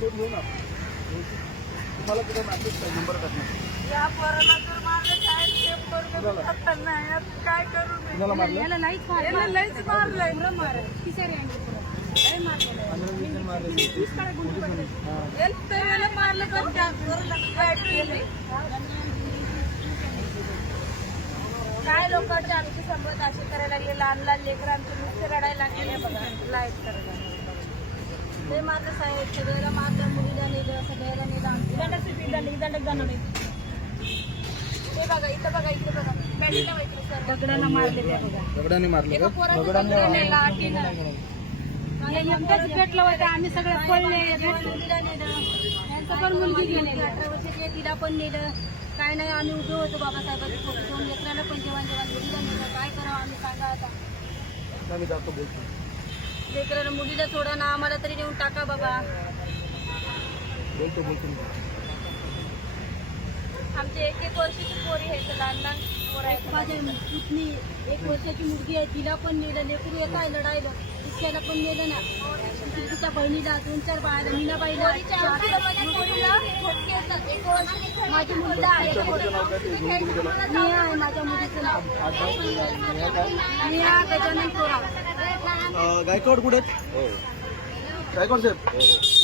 तुम्हाला कुठे message number टाकणार या पोराला तर सेफ करून नाही? आता काय करू मी? मारलं? याला लईच मारलं. याला लईच मारलंय. पुरं मारलं. किसारी पुरं गुंडी पडले. तर याला मारलं पण त्या पोराला गायब केले. काय लोक आमची संबंध असे करायला लागले? लहान लहान लेकर आमचे नुसते रडायला लागले बघा. लाइट करायला. ते माझं साहेब सगळ्याला माझं मुलीला नेलं सगळ्याला नेलं आमची. दंडाची दंड दंडक जाणार नाही ते बघा इथं बघा इथं बघा. पॅडीला माहिती सर दगडांना मारले ते बघा. दगडाने मारलं एका पोराचं दगड नेला आटीनं. आणि नंतरच भेटलं होतं? आम्ही सगळे मुलीला नेलं. त्यांचं पण मुलगी गेली अठरा वर्षाची आहे, तिला पण नेलं. काय नाही आम्ही उभे होतो बाबासाहेबांची फोटो घेऊन लेकराला पण जेवण जेवण. मुलीला नेलं. काय करावं आम्ही सांगा आता. आम्ही जातो बोलतो लेकराला मुलीला सोडा ना आम्हाला तरी नेऊन टाका बाबा. बोलतो बोलतो आमचे एक एक वर्षाची पोरी आहेत लहान लहान पोरं आहेत. माझ्या पुतणी एक वर्षाची मुलगी आहे तिला पण नेलं लेकरू येत आहे लढायला. तिच्याला पण नेलं ना. तिच्या बहिणीला दोन चार बाळाला मीनाबाईला माझी मुलगा आहे. आहे माझ्या मुलीचं नाव. नेहा गजानन थोरात गायकवाड कुठे आहेत? गायकवाड साहेब.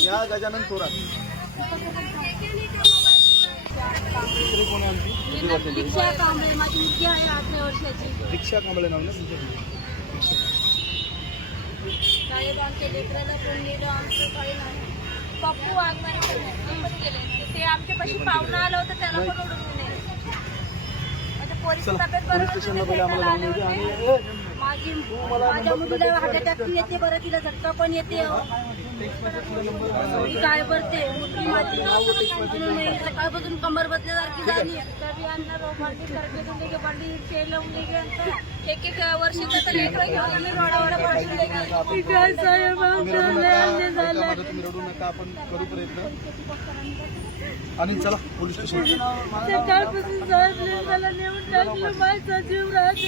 या गजानन थोरात. कोण आहे आमची? किती वर्षाची दीक्षा कांबळे माझी मुलगी आहे अठरा वर्षाची. दीक्षा कांबळे नाव ना आमच्या लेकराला पण नेलो आमचं काही नाही. पप्पू वाघमारे पण आहे, ते पण गेले. ते आमच्यापाशी पाहुणं आलं होतं त्याला पण ओढून नेले माझ्या पोरीची तब्येत पोलीस बरोबर माझी माझ्या मुलीला हार्ट अटॅक येते बरं तिला झटका पण येते ती काय करते मुलगी माझी म्हणून मी सकाळपासून कंबर बसल्यासारखी झाली. तरी लावून लेके एक एक तर लेकरं घेऊन आम्ही रोडावर काय साहेब आमचं झालं. रडू नका आपण करू प्रयत्न आणि चला पोलीस स्टेशन. सकाळपासून साहेब मला नेऊन टाकलं माझा जीव राहते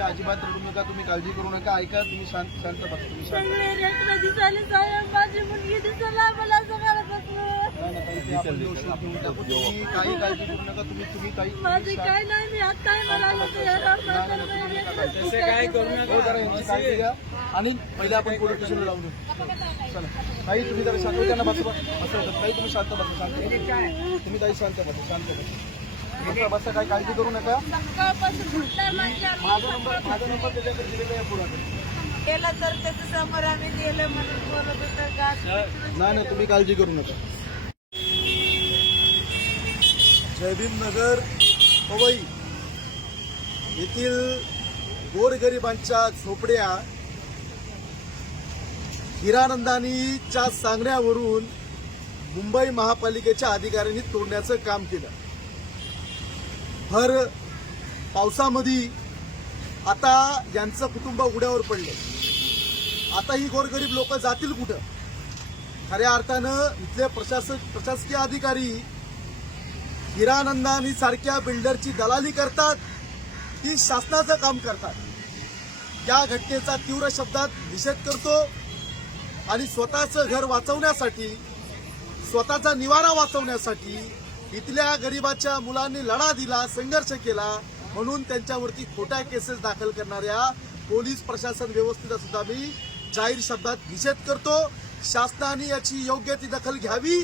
अजिबात रडू नका तुम्ही काळजी करू नका ऐका तुम्ही शांत शांत बसा तुम्ही शांत दिसाले साहेब माझी मुलगी दिसायला काही काळजी करू नका तुम्ही तुम्ही काही माझी काय नाही मी आत्ताही म्हणालो ते याला म्हातारं काय करू नका. जरा यांची काळजी घ्या. आणि पहिले आपण पोलीस स्टेशनला येऊ. चला. ताई तुम्ही जरा शांत त्यांना बसा असं ताई तुम्ही शांत बसा शांत तुम्ही ताई शांत बसा शांत बसा. काही काळजी करू नका. माझा नंबर माझा नंबर त्याच्याकडे दिलेला आहे पुढे केलं तर त्याच्यासमोर आम्ही गेलं म्हणून बोलत होतं का नाही नाही तुम्ही काळजी करू नका. जयभीम नगर पवई. येथील गोरगरिबांच्या झोपड्या हिरानंदानीच्या सांगण्यावरून मुंबई महापालिकेच्या अधिकाऱ्यांनी तोडण्याचं काम केलं. भर पावसामध्ये आता यांचं कुटुंब उड्यावर पडलं आता ही गोरगरीब लोक जातील कुठं? खऱ्या अर्थानं इथले प्रशासक प्रशासकीय अधिकारी हिरानंदानी सारख्या बिल्डरची दलाली करतात ती शासनाचं काम करतात. या घटनेचा तीव्र शब्दात निषेध करतो आणि स्वतःचं घर वाचवण्यासाठी स्वतःचा निवारा वाचवण्यासाठी इथल्या गरिबाच्या मुलांनी लढा दिला संघर्ष केला म्हणून त्यांच्यावरती खोट्या केसेस दाखल करणाऱ्या पोलीस प्रशासन व्यवस्थेचा सुद्धा मी जाहीर शब्दात निषेध करतो. शासनाने याची योग्य ती दखल घ्यावी.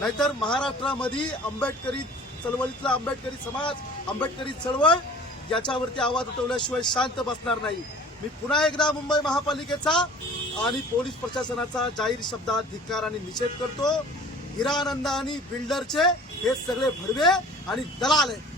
नाहीतर महाराष्ट्रामध्ये आंबेडकरी चळवळीतला आंबेडकरी समाज आंबेडकरी चळवळ याच्यावरती आवाज उठवल्याशिवाय शांत बसणार नाही. मी पुन्हा एकदा मुंबई महापालिकेचा आणि पोलीस प्रशासनाचा जाहीर शब्दात धिक्कार आणि निषेध करतो. हिरानंद आणि बिल्डरचे हे सगळे भडवे आणि दलाल आहेत.